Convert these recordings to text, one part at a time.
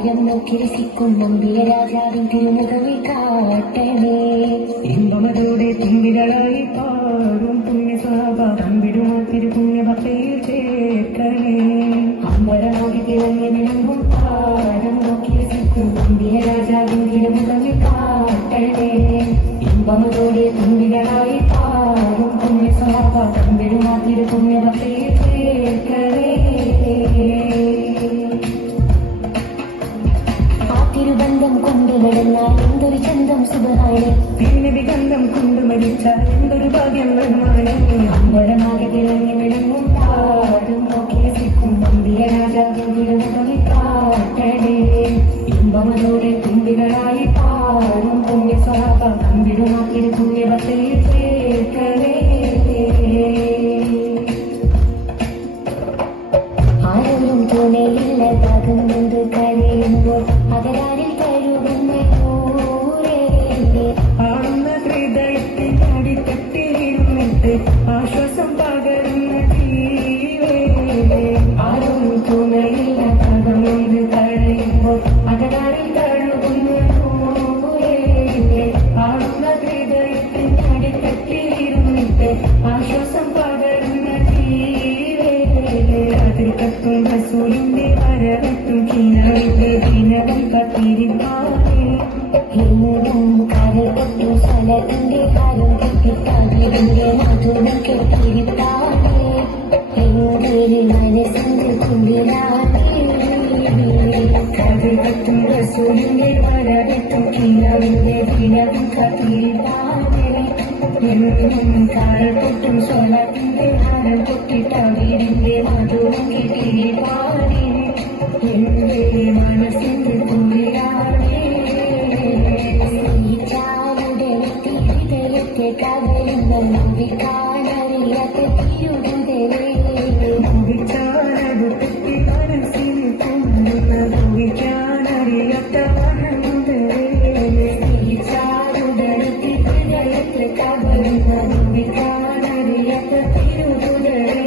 താരം നോക്കി രസിക്കും നമ്പിയ രാജാവിൻ തിരുമുഖമി കാട്ടണേ. ഇമ്പമതോടെ തുമ്പികളായി പാടും പുണ്യസാപ തമ്പിടുമോ തിരുപുണ്യഭക്തയിൽ ചേർക്കണേ. അമ്പരമോടി തിളങ്ങി വിളങ്ങും താരം നോക്കി രസിക്കും നമ്പിയ രാജാവിൻ തിരുമുഖമി കാട്ടണേ. ഇമ്പമതോടെ തുമ്പികളായി പാടും പുണ്യസാപ തമ്പിടുമോ തിരുപുണ്യഭക്തയിൽ ചേർക്കണേ. തിരുബന്ധം കൊണ്ടു നടന്നാൽ എന്തൊരു ചന്തം സുഖമാണ്, തിരുനബിഗന്ധം കൊണ്ടു മരിച്ചാൽ എന്തൊരു ഭാഗ്യം വരുമാണ്. അമ്പരമാകെ തിളങ്ങി വിളങ്ങും താരം നോക്കി രസിക്കും നമ്പിയ രാജാവിൻ തിരുമുഖമി കാട്ടണേ. ഇമ്പമതോടെ തുമ്പികളായി പാടും പുണ്യസാപ തമ്പിടുമോ തിരുപുണ്യഭക്തയിൽ ചേർക്കണേ. ആരോരും തുണയില്ലതാകുന്നത് കരയുമ്പോൾ അകരാരിൽ കഴുകുന്ന ആടുന്ന ഹൃദയത്തിൽ അടിത്തട്ടിയിരുന്നിട്ട് ആശ്വാസം പകരുന്ന ജീവേ. ആരോരും തുണയില്ലതാകുന്നത് കരയുമ്പോൾ അകരാരിൽ കഴുകുന്ന ആടുന്ന ഹൃദയത്തിൽ അടിത്തട്ടിയിരുന്നിട്ട് ആശ്വാസം പകരുന്ന ജീവേ. അതിർക്കത്തും റസൂലിന്റെ വരവത്തും കിണറിന്റെ ദിനവും കത്തിരിപ്പാറേ. കരപ്പെട്ടു സ്ഥലത്തിന്റെ കാര്യം കെട്ടിട്ടാകിന്റെ മധുരം കെട്ടിരിപ്പാറേ. മനസ്സിന്റെ കുളിരാണേ. അതിർക്കത്തും റസൂലിന്റെ വരവത്തും കിണറിന്റെ ദിനവും കത്തിരിപ്പാറേ. കരപ്പെട്ടും സ്വലത്തിന്റെ ഹാരം കെട്ടിട്ടാകിന്റെ മധുരം കെട്ടിരിപ്പാറേ. മനസ്സിന്റെ കുളിരാണേ. ഹൃദയത്തെ കവരുന്ന നമ്പിക്കാനറിയാത്ത തിരുഹൃദയേ. നമ്പിച്ചാനത് തെറ്റി മനസ്സിന് കൊണ്ടുന്ന നമ്പിക്കാനറിയാത്ത ഹൃദയത്തെ കവരുന്ന നമ്പിക്കാനറിയാത്ത തിരുഹൃദയേ.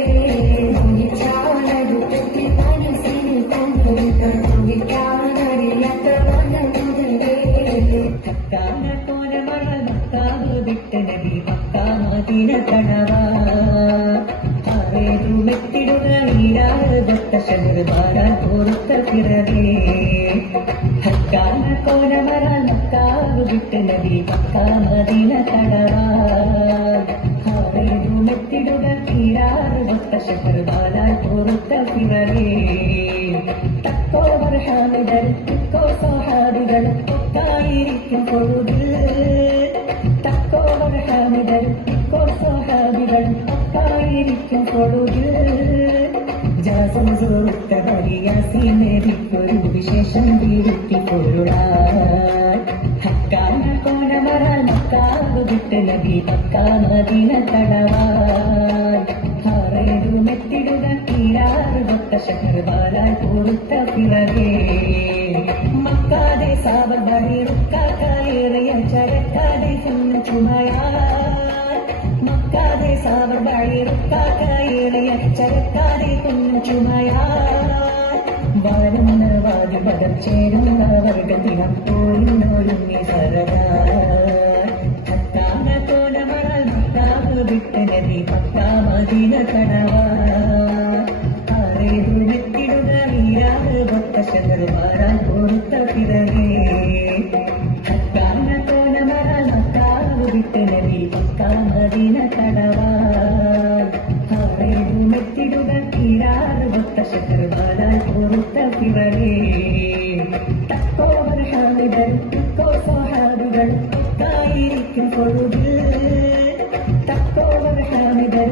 നമ്പിച്ചാനത് തെറ്റി മനസ്സിന് കൊണ്ടുന്ന നമ്പിക്കാനറിയാത്ത മദീന കടവാ മെത്തിടുക ഈരാതൊത്ത ശബർബാരാൻ പൊറുത്ത പിറവേ. ഹക്കാന കോലമറ മക്കാവ് വിട്ട് നബി മക്ക മദീന കടവാ മെത്തിടുക ഈരാതൊത്ത ശബർബാരാൻ പൊറുത്ത പിറവേ. തക്കോ വർഹാമിതർ തക്കോ സഹാബികൾ ഒത്തായിരിക്കും പൊറുതിൽ. തക്കോ വർഹാമിതർ തക്കോ സഹാബികൾ ഒത്തായിരിക്കും പൊറുതിൽ. ജാസം സുഹൃത്ത ഹരിയാസിനേരിക്കൊരു വിശേഷം തിരുത്തി പൊരുളാൻ. ഹക്കാന കോണമറ മക്കാവ് വിട്ട് നബി മക്ക മദീന കടവാൻ. മെത്തിടുക ഈരാറുകൊത്ത ശഹർബാലാൽ പൊറുത്ത പിറവേ. മക്കാതെ സാവധാനിറുക്കാലേറിയ ചരക്കാതെ ചെന്ന് ചുമയാൽ. മക്കാതെ സാവധാനിറുക്കാലേറിയ ചരക്കാതെ ചെന്ന് ചുമയാൽ. വരുന്ന വാദിപദം ചേരുന്ന വർഗദിനം പോരുന്നൊരുങ്ങി സരകാൻ. ഹക്കാന കോലമറ മക്കാവ് വിട്ട് നബി മക്ക മദീന കടവാൻ. മെത്തിടുക ഈരാറുകൊത്ത ശഹർബാലാൽ പൊറുത്ത പിറവേ. ഹക്കാന കോലമറ മക്കാവ് വിട്ട് നബി മക്ക മദീന കടവാൻ. മെത്തിടുക ഈരാറുകൊത്ത ശഹർബാലാൽ പൊറുത്ത പിറവേ. തക്കോ വർഹാമിതർ തക്കോ സഹാബികൾ ഒത്തായിരിക്കും പൊറുതിൽ. തക്കോ വർഹാമിതർ